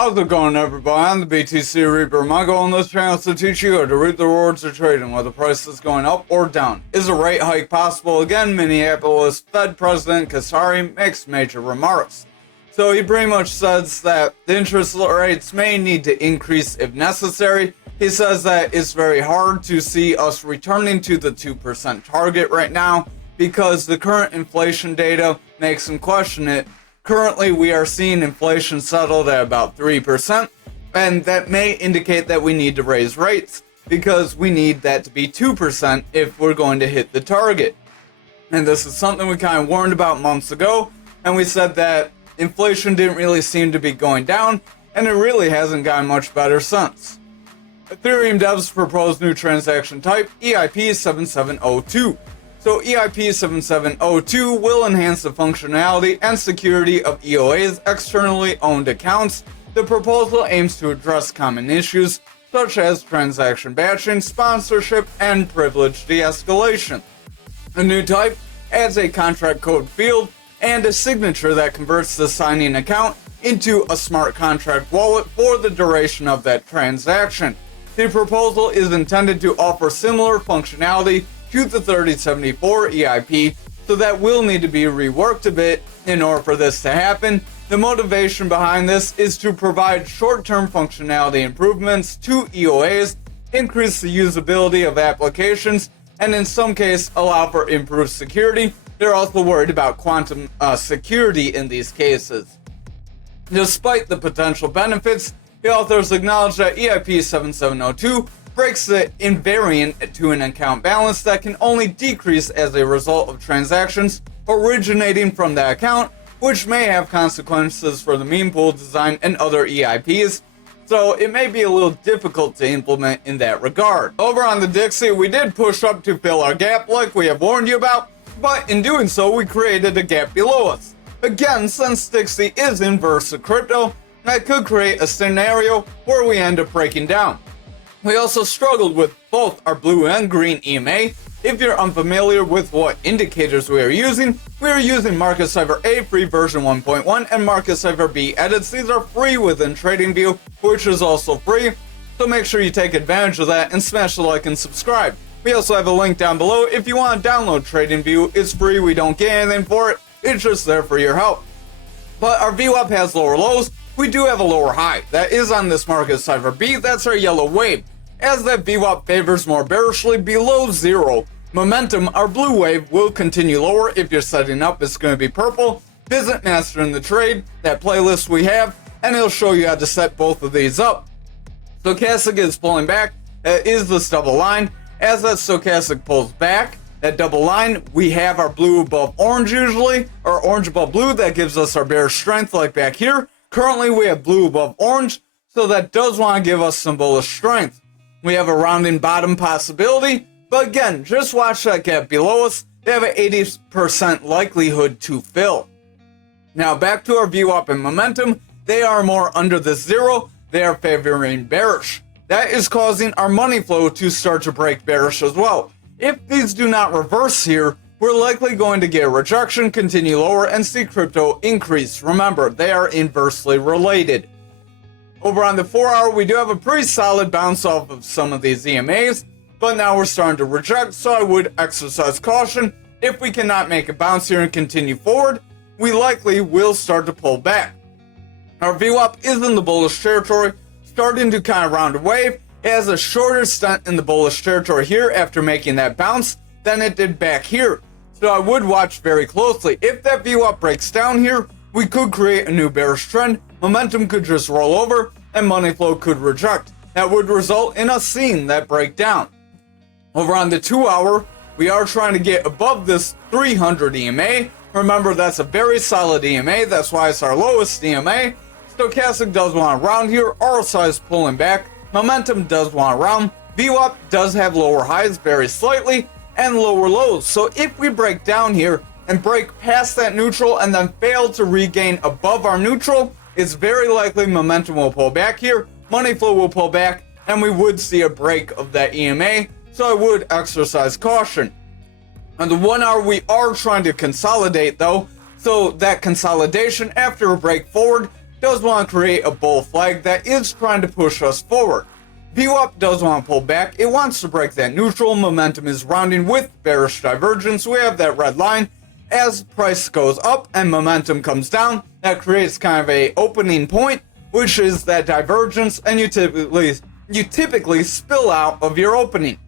How's it going, everybody? I'm the BTC Reaper. My goal on this channel is to teach you how to reap the rewards of trading, whether the price is going up or down. Is a rate hike possible? Again, Minneapolis Fed President Kassari makes major remarks. So he pretty much says that the interest rates may need to increase if necessary. He says that it's very hard to see us returning to the 2% target right now because the current inflation data makes him question it. Currently, we are seeing inflation settled at about 3%, and that may indicate that we need to raise rates because we need that to be 2% if we're going to hit the target. And this is something we kind of warned about months ago, and we said that inflation didn't really seem to be going down, and it really hasn't gotten much better since. Ethereum devs propose new transaction type, EIP 7702. So EIP 7702 will enhance the functionality and security of EOA's externally owned accounts. The proposal aims to address common issues such as transaction batching, sponsorship, and privilege de-escalation. The new type adds a contract code field and a signature that converts the signing account into a smart contract wallet for the duration of that transaction. The proposal is intended to offer similar functionality to the 3074 EIP, so that will need to be reworked a bit in order for this to happen. The motivation behind this is to provide short-term functionality improvements to EOAs, increase the usability of applications, and in some cases allow for improved security. They're also worried about quantum security in these cases. Despite the potential benefits, the authors acknowledge that EIP 7702 breaks the invariant to an account balance that can only decrease as a result of transactions originating from the account, which may have consequences for the meme pool design and other EIPs, so it may be a little difficult to implement in that regard. Over on the Dixie, we did push up to fill our gap like we have warned you about, but in doing so, we created a gap below us. Again, since Dixie is inverse to crypto, that could create a scenario where we end up breaking down. We also struggled with both our blue and green EMA. If you're unfamiliar with what indicators we are using Market Cipher A free version 1.1 and Market Cipher B edits. These are free within TradingView, which is also free, so make sure you take advantage of that and smash the like and subscribe. We also have a link down below if you want to download TradingView. It's free, we don't get anything for it, it's just there for your help. But our VWAP has lower lows. We do have a lower high. That is on this Market Cipher B. That's our yellow wave. As that VWAP favors more bearishly below zero. Momentum, our blue wave, will continue lower. If you're setting up, it's going to be purple. Visit Mastering the Trade, that playlist we have, and it'll show you how to set both of these up. Stochastic is pulling back. That is this double line. As that stochastic pulls back, that double line, we have our blue above orange usually, or orange above blue. That gives us our bearish strength like back here. Currently, we have blue above orange, so that does want to give us some bullish strength. We have a rounding bottom possibility, but again, just watch that gap below us. They have an 80% likelihood to fill. Now back to our VWAP and momentum. They are more under the zero. They are favoring bearish. That is causing our money flow to start to break bearish as well. If these do not reverse here, we're likely going to get a rejection, continue lower, and see crypto increase. Remember, they are inversely related. Over on the 4-hour, we do have a pretty solid bounce off of some of these EMAs, but now we're starting to reject, so I would exercise caution. If we cannot make a bounce here and continue forward, we likely will start to pull back. Our VWAP is in the bullish territory, starting to kind of round a wave. It has a shorter stint in the bullish territory here after making that bounce than it did back here. So I would watch very closely. If that VWAP breaks down here, we could create a new bearish trend. Momentum could just roll over and money flow could reject. That would result in us seeing that breakdown. Over on the 2-hour, we are trying to get above this 300 EMA. Remember, that's a very solid EMA. That's why it's our lowest EMA. Stochastic does want to round here. RSI is pulling back. Momentum does want to round. VWAP does have lower highs very slightly and lower lows. So if we break down here and break past that neutral and then fail to regain above our neutral, it's very likely momentum will pull back here, money flow will pull back, and we would see a break of that EMA, so I would exercise caution. On the 1 hour, we are trying to consolidate though, so that consolidation after a break forward does want to create a bull flag that is trying to push us forward. VWAP does want to pull back. It wants to break that neutral. Momentum is rounding with bearish divergence. We have that red line. As price goes up and momentum comes down, that creates kind of a opening point, which is that divergence, and you typically spill out of your opening.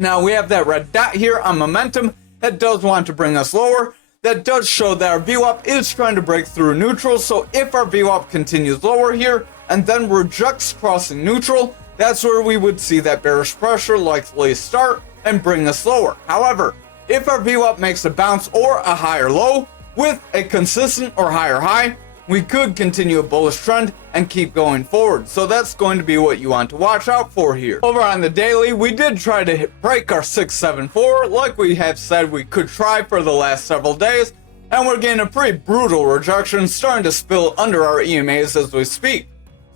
Now we have that red dot here on momentum that does want to bring us lower. That does show that our VWAP is trying to break through neutral. So if our VWAP continues lower here and then rejects crossing neutral, that's where we would see that bearish pressure likely start and bring us lower. However, if our VWAP makes a bounce or a higher low with a consistent or higher high, we could continue a bullish trend and keep going forward. So that's going to be what you want to watch out for here. Over on the daily, we did try to break our 674 like we have said we could try for the last several days, and we're getting a pretty brutal rejection starting to spill under our EMAs as we speak.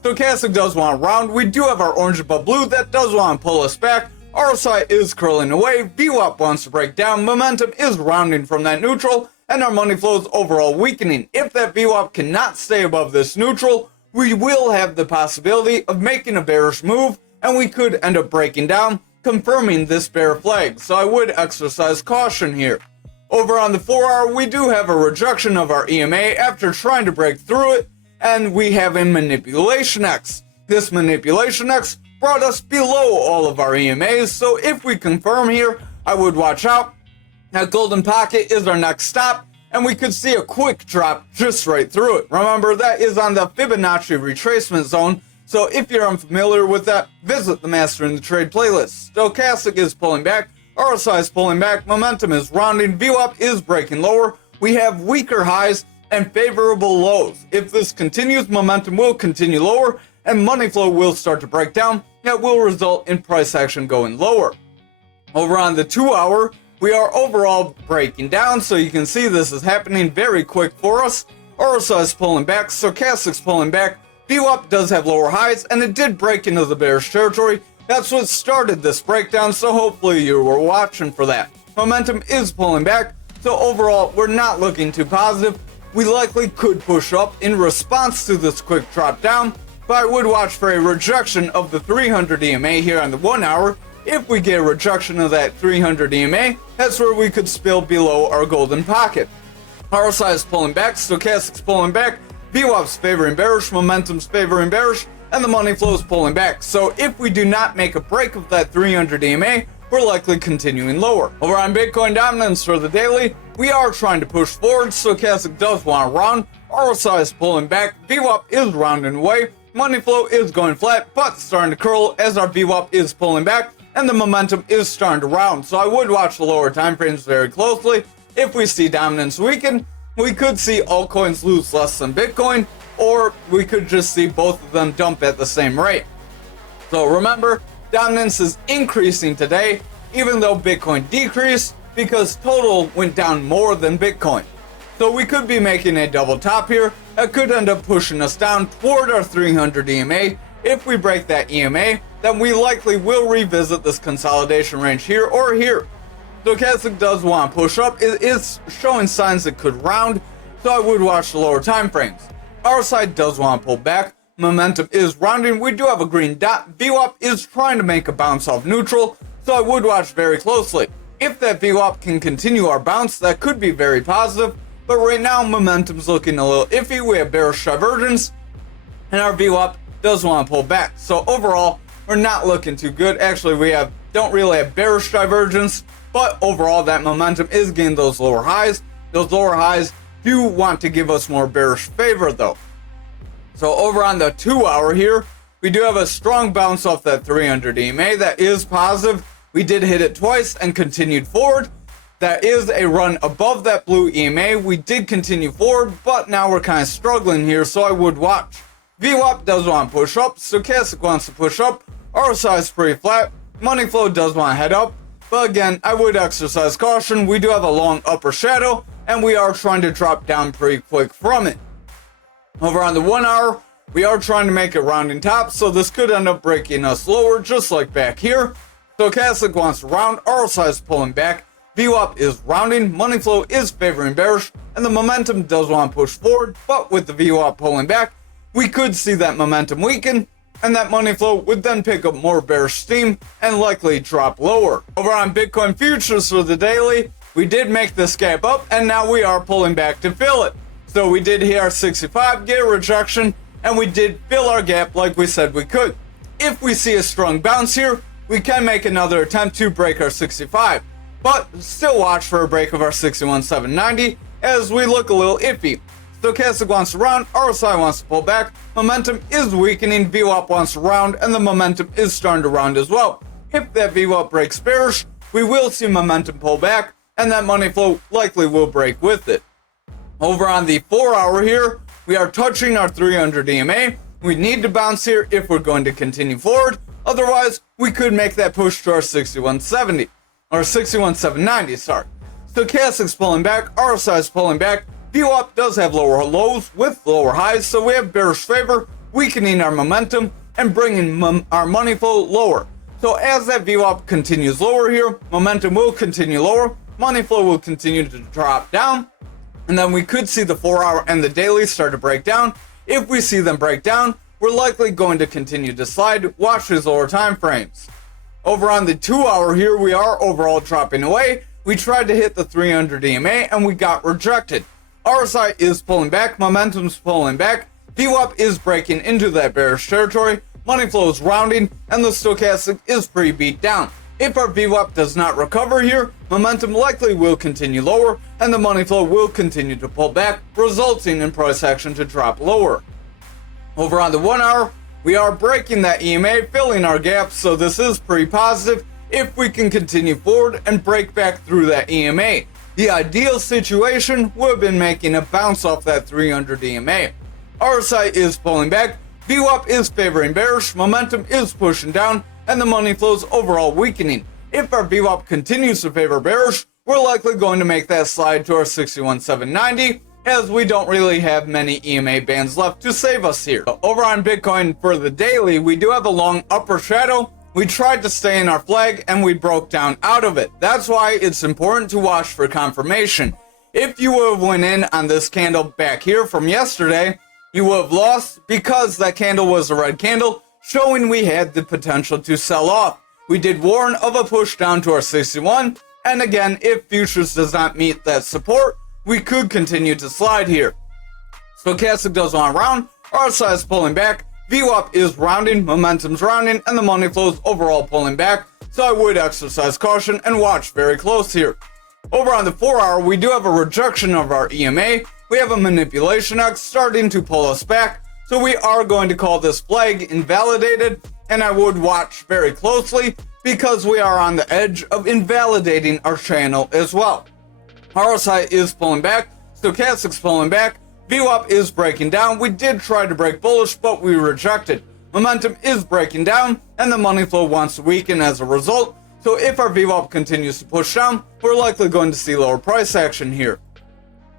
Stochastic does want to round. We do have our orange above blue that does want to pull us back. RSI is curling away. VWAP wants to break down. Momentum is rounding from that neutral, and our money flow is overall weakening. If that VWAP cannot stay above this neutral, we will have the possibility of making a bearish move, and we could end up breaking down, confirming this bear flag. So I would exercise caution here. Over on the 4-hour, we do have a rejection of our EMA after trying to break through it, and we have a manipulation X. This manipulation X brought us below all of our EMAs, so if we confirm here, I would watch out. That golden pocket is our next stop, and we could see a quick drop just right through it. Remember, that is on the Fibonacci retracement zone, so if you're unfamiliar with that, visit the Mastering the Trade playlist. Stochastic is pulling back, RSI is pulling back, momentum is rounding, VWAP is breaking lower, we have weaker highs and favorable lows. If this continues, momentum will continue lower, and money flow will start to break down. That will result in price action going lower. Over on the 2-hour, we are overall breaking down, so you can see this is happening very quick for us. RSI is pulling back, Stochastic's pulling back, VWAP does have lower highs, and it did break into the bearish territory. That's what started this breakdown, so hopefully you were watching for that. Momentum is pulling back, so overall we're not looking too positive. We likely could push up in response to this quick drop down, but I would watch for a rejection of the 300 EMA here on the 1-hour. If we get a rejection of that 300 EMA, that's where we could spill below our golden pocket. RSI is pulling back, Stochastic's pulling back, VWAP's favoring bearish, momentum's favoring bearish, and the money flow is pulling back. So if we do not make a break of that 300 EMA, we're likely continuing lower. Over on Bitcoin dominance for the daily, we are trying to push forward. Stochastic does want to round, RSI is pulling back, VWAP is rounding away, money flow is going flat, but starting to curl as our VWAP is pulling back, and the momentum is starting to round. So I would watch the lower time frames very closely. If we see dominance weaken, we could see altcoins lose less than Bitcoin, or we could just see both of them dump at the same rate. So remember, dominance is increasing today, even though Bitcoin decreased, because total went down more than Bitcoin. So we could be making a double top here that could end up pushing us down toward our 300 EMA. If we break that EMA, then we likely will revisit this consolidation range here or here. Stochastic does want to push up. It is showing signs it could round, so I would watch the lower time frames. RSI does want to pull back. Momentum is rounding. We do have a green dot. VWAP is trying to make a bounce off neutral, so I would watch very closely. If that VWAP can continue our bounce, that could be very positive, but right now momentum's looking a little iffy. We have bearish divergence, and our VWAP does want to pull back. So overall, we're not looking too good. Actually, we don't really have bearish divergence, but overall that momentum is getting those lower highs. Those lower highs do want to give us more bearish favor though. So over on the 2-hour here, we do have a strong bounce off that 300 EMA. That is positive. We did hit it twice and continued forward. That is a run above that blue EMA. We did continue forward, but now we're kind of struggling here, so I would watch. VWAP does want to push up. Stochastic wants to push up. RSI is pretty flat. Money flow does want to head up. But again, I would exercise caution. We do have a long upper shadow, and we are trying to drop down pretty quick from it. Over on the 1-hour, we are trying to make a rounding top, so this could end up breaking us lower, just like back here. Stochastic wants to round, RSI is pulling back, VWAP is rounding, money flow is favoring bearish, and the momentum does want to push forward, but with the VWAP pulling back, we could see that momentum weaken, and that money flow would then pick up more bearish steam and likely drop lower. Over on Bitcoin futures for the daily, we did make this gap up, and now we are pulling back to fill it. So we did hit our 65, get a rejection, and we did fill our gap like we said we could. If we see a strong bounce here, we can make another attempt to break our 65, but still watch for a break of our 61,790 as we look a little iffy. Stochastic wants to round, RSI wants to pull back, momentum is weakening, VWAP wants to round, and the momentum is starting to round as well. If that VWAP breaks bearish, we will see momentum pull back, and that money flow likely will break with it. Over on the 4 hour here, we are touching our 300 EMA. We need to bounce here if we're going to continue forward. Otherwise, we could make that push to our 6170, or 61,790, sorry. Stochastic's pulling back, RSI's pulling back. VWAP does have lower lows with lower highs, so we have bearish favor, weakening our momentum and bringing our money flow lower. So as that VWAP continues lower here, momentum will continue lower, money flow will continue to drop down, and then we could see the 4 hour and the daily start to break down. If we see them break down, we're likely going to continue to slide. Watch these lower time frames. Over on the 2 hour here, we are overall dropping away. We tried to hit the 300 EMA and we got rejected. RSI is pulling back, momentum's pulling back, VWAP is breaking into that bearish territory, money flow is rounding, and the stochastic is pretty beat down. If our VWAP does not recover here, momentum likely will continue lower, and the money flow will continue to pull back, resulting in price action to drop lower. Over on the 1 hour, we are breaking that EMA, filling our gap, so this is pretty positive if we can continue forward and break back through that EMA. The ideal situation would have been making a bounce off that 300 EMA. RSI is pulling back, VWAP is favoring bearish, momentum is pushing down, and the money flow is overall weakening. If our VWAP continues to favor bearish, we're likely going to make that slide to our 61,790, as we don't really have many EMA bands left to save us here. Over on Bitcoin for the daily, we do have a long upper shadow. We tried to stay in our flag and we broke down out of it. That's why it's important to watch for confirmation. If you would have went in on this candle back here from yesterday, you would have lost because that candle was a red candle, showing we had the potential to sell off. We did warn of a push down to our 61, and again, if futures does not meet that support, we could continue to slide here. Stochastic does want to round, RSI is pulling back, VWAP is rounding, momentum's rounding, and the money flow is overall pulling back, so I would exercise caution and watch very close here. Over on the 4 hour, we do have a rejection of our EMA. We have a manipulation X starting to pull us back, so we are going to call this flag invalidated, and I would watch very closely because we are on the edge of invalidating our channel as well. RSI is pulling back, Stochastic's pulling back, VWAP is breaking down. We did try to break bullish, but we rejected. Momentum is breaking down, and the money flow wants to weaken as a result. So if our VWAP continues to push down, we're likely going to see lower price action here.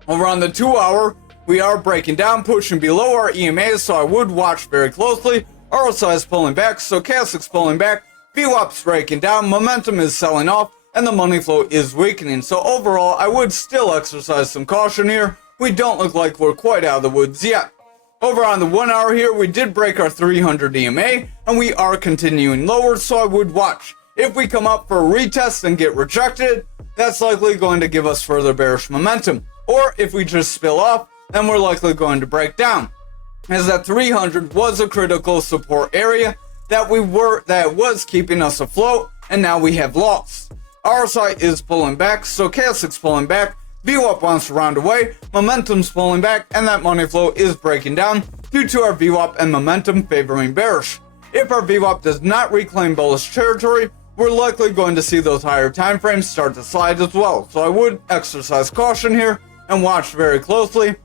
Over on the 2 hour, we are breaking down, pushing below our EMAs, so I would watch very closely. RSI is pulling back, Stochastic's pulling back, VWAP's breaking down, momentum is selling off, and the money flow is weakening. So overall, I would still exercise some caution here. We don't look like we're quite out of the woods yet. Over on the 1 hour here, we did break our 300 EMA, and we are continuing lower, so I would watch. If we come up for a retest and get rejected, that's likely going to give us further bearish momentum. Or if we just spill off, then we're likely going to break down. As that 300 was a critical support area that was keeping us afloat, and now we have lost. RSI is pulling back, Stochastic's pulling back, VWAP wants to round away, momentum's pulling back, and that money flow is breaking down due to our VWAP and momentum favoring bearish. If our VWAP does not reclaim bullish territory, we're likely going to see those higher time frames start to slide as well. So I would exercise caution here and watch very closely.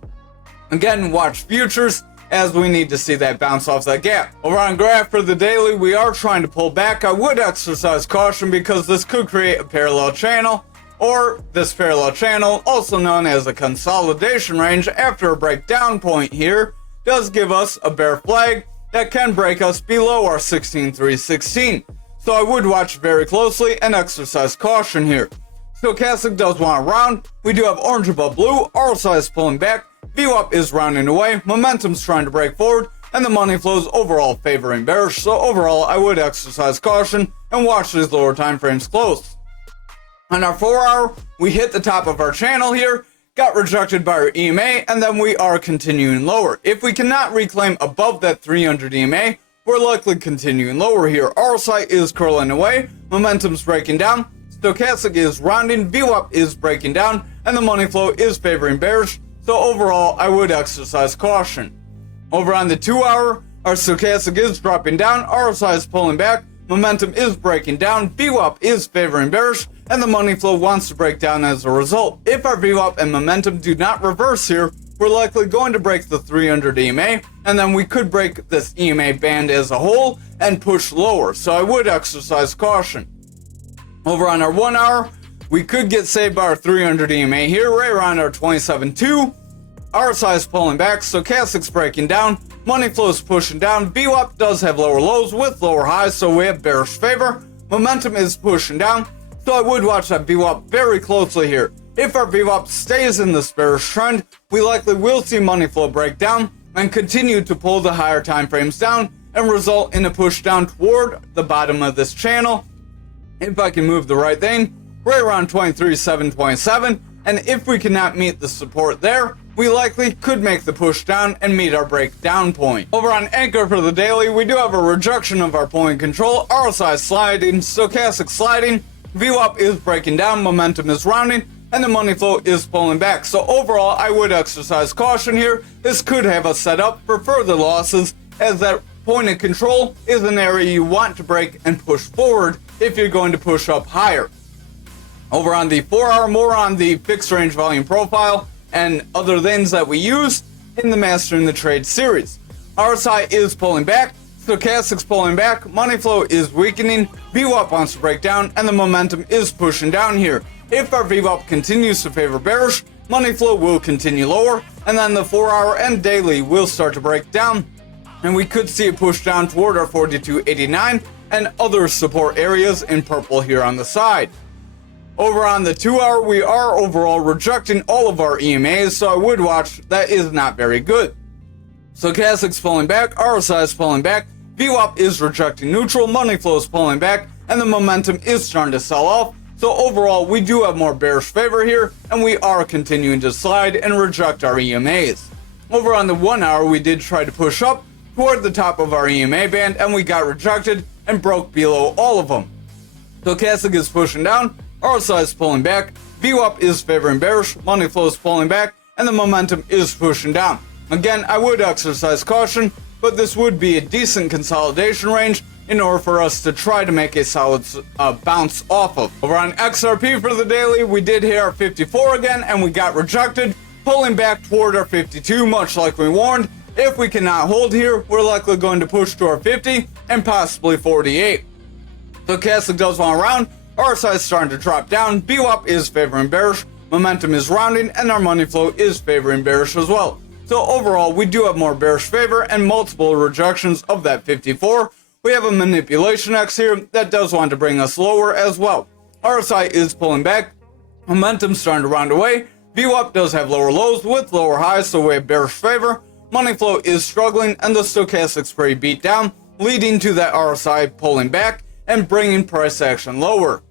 Again, watch futures as we need to see that bounce off that gap. Over on graph for the daily, we are trying to pull back. I would exercise caution because this could create a parallel channel, or this parallel channel, also known as a consolidation range after a breakdown point here, does give us a bear flag that can break us below our 16,316. So I would watch very closely and exercise caution here. Stochastic does want to round. We do have orange above blue, RSI is pulling back, VWAP is rounding away, momentum's trying to break forward, and the money flows overall favoring bearish, so overall I would exercise caution and watch these lower time frames close. On our 4 hour, we hit the top of our channel here, got rejected by our EMA, and then we are continuing lower. If we cannot reclaim above that 300 EMA, we're likely continuing lower here. RSI is curling away, momentum's breaking down, stochastic is rounding, VWAP is breaking down, and the money flow is favoring bearish, so overall I would exercise caution. Over on the 2 hour, our stochastic is dropping down, RSI is pulling back, momentum is breaking down, VWAP is favoring bearish, and the money flow wants to break down as a result. If our VWAP and momentum do not reverse here, we're likely going to break the 300 EMA, and then we could break this EMA band as a whole and push lower, so I would exercise caution. Over on our 1 hour, we could get saved by our 300 EMA here, right around our 27.2. RSI is pulling back, stochastic's breaking down, money flow is pushing down, VWAP does have lower lows with lower highs, so we have bearish favor. Momentum is pushing down, so I would watch that VWAP very closely here. If our VWAP stays in this bearish trend, we likely will see money flow break down and continue to pull the higher time frames down and result in a push down toward the bottom of this channel. If I can move the right thing, right around 23.727, and if we cannot meet the support there, we likely could make the push down and meet our breakdown point. Over on Ankr for the daily, we do have a rejection of our point control, RSI sliding, stochastic sliding, VWAP is breaking down, momentum is rounding, and the money flow is pulling back. So overall, I would exercise caution here. This could have us set up for further losses, as that point of control is an area you want to break and push forward if you're going to push up higher. Over on the 4 hour, more on the fixed range volume profile and other things that we use in the Mastering the Trade series. RSI is pulling back, stochastic's pulling back, money flow is weakening, VWAP wants to break down, and the momentum is pushing down here. If our VWAP continues to favor bearish, money flow will continue lower, and then the 4 hour and daily will start to break down, and we could see it push down toward our 42.89 and other support areas in purple here on the side. Over on the 2 hour, we are overall rejecting all of our EMAs, so I would watch. That is not very good. Stochastic's pulling back, RSI is pulling back, VWAP is rejecting neutral, money flow is pulling back, and the momentum is starting to sell off. So overall, we do have more bearish favor here, and we are continuing to slide and reject our EMAs. Over on the 1 hour, we did try to push up toward the top of our EMA band, and we got rejected and broke below all of them. Stochastic is pushing down, RSI is pulling back, VWAP is favoring bearish, money flow is pulling back, and the momentum is pushing down. Again, I would exercise caution, but this would be a decent consolidation range in order for us to try to make a solid bounce off of. Over on XRP for the daily, we did hit our 54 again, and we got rejected, pulling back toward our 52, much like we warned. If we cannot hold here, we're likely going to push to our 50 and possibly 48. Stochastic does want to round, RSI is starting to drop down, VWAP is favoring bearish, momentum is rounding, and our money flow is favoring bearish as well. So overall, we do have more bearish favor and multiple rejections of that 54. We have a manipulation X here that does want to bring us lower as well. RSI is pulling back, momentum starting to round away, VWAP does have lower lows with lower highs, so we have bearish favor, money flow is struggling, and the stochastic's pretty beat down, leading to that RSI pulling back and bringing price action lower.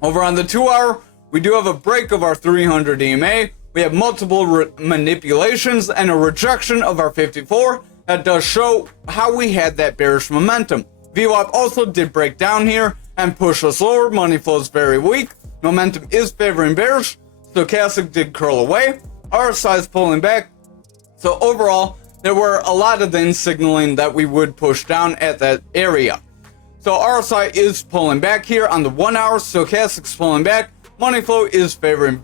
Over on the 2 hour, we do have a break of our 300 EMA, we have multiple manipulations and a rejection of our 54. That does show how we had that bearish momentum. VWAP also did break down here and push us lower. Money flow is very weak. Momentum is favoring bearish. Stochastic did curl away. RSI is pulling back. So overall, there were a lot of things signaling that we would push down at that area. So RSI is pulling back here on the 1 hour. Stochastic's pulling back. Money flow is favoring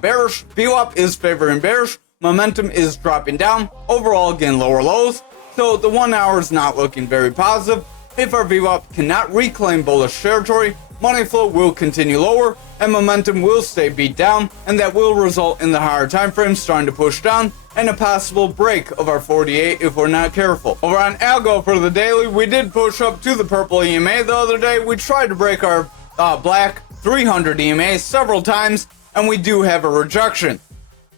bearish. VWAP is favoring bearish. Momentum is dropping down. Overall, again, lower lows. So the 1 hour is not looking very positive. If our VWAP cannot reclaim bullish territory, money flow will continue lower and momentum will stay beat down, and that will result in the higher time frame starting to push down and a possible break of our 48 if we're not careful. Over on algo for the daily, we did push up to the purple EMA the other day. We tried to break our black 300 EMA several times, and we do have a rejection.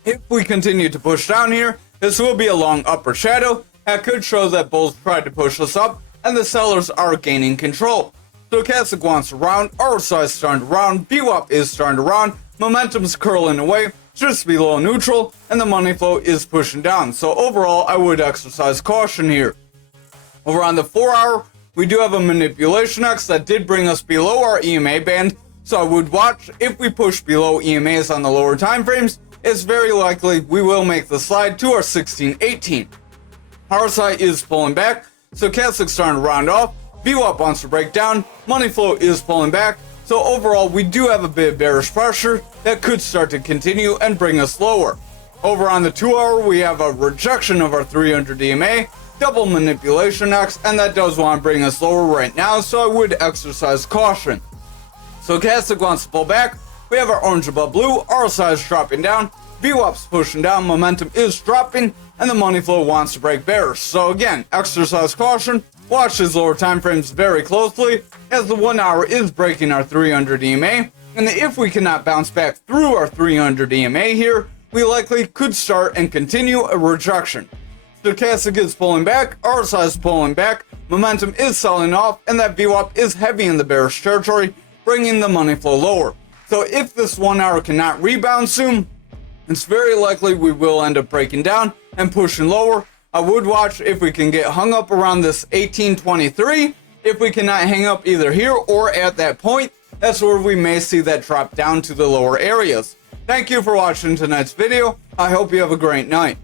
If we continue to push down here, this will be a long upward shadow. That could show that bulls tried to push us up and the sellers are gaining control. Stochastic wants to round, RSI is starting to round, VWAP is starting to round, momentum's curling away, just below neutral, and the money flow is pushing down. So overall, I would exercise caution here. Over on the 4 hour, we do have a manipulation X that did bring us below our EMA band, so I would watch. If we push below EMAs on the lower time frames, it's very likely we will make the slide to our 1618. RSI is pulling back, stochastic starting to round off, VWAP wants to break down, money flow is pulling back, so overall we do have a bit of bearish pressure that could start to continue and bring us lower. Over on the 2 hour, we have a rejection of our 300 EMA, double manipulation X, and that does want to bring us lower right now, so I would exercise caution. Stochastic wants to pull back, we have our orange above blue, RSI is dropping down, VWAP's pushing down, momentum is dropping, and the money flow wants to break bearish. So again, exercise caution, watch these lower time frames very closely, as the 1 hour is breaking our 300 EMA, and if we cannot bounce back through our 300 EMA here, we likely could start and continue a rejection. Stochastic is pulling back, RSI is pulling back, momentum is selling off, and that VWAP is heavy in the bearish territory, bringing the money flow lower. So if this 1 hour cannot rebound soon, it's very likely we will end up breaking down and pushing lower. I would watch if we can get hung up around this 1823. If we cannot hang up either here or at that point, that's where we may see that drop down to the lower areas. Thank you for watching tonight's video. I hope you have a great night.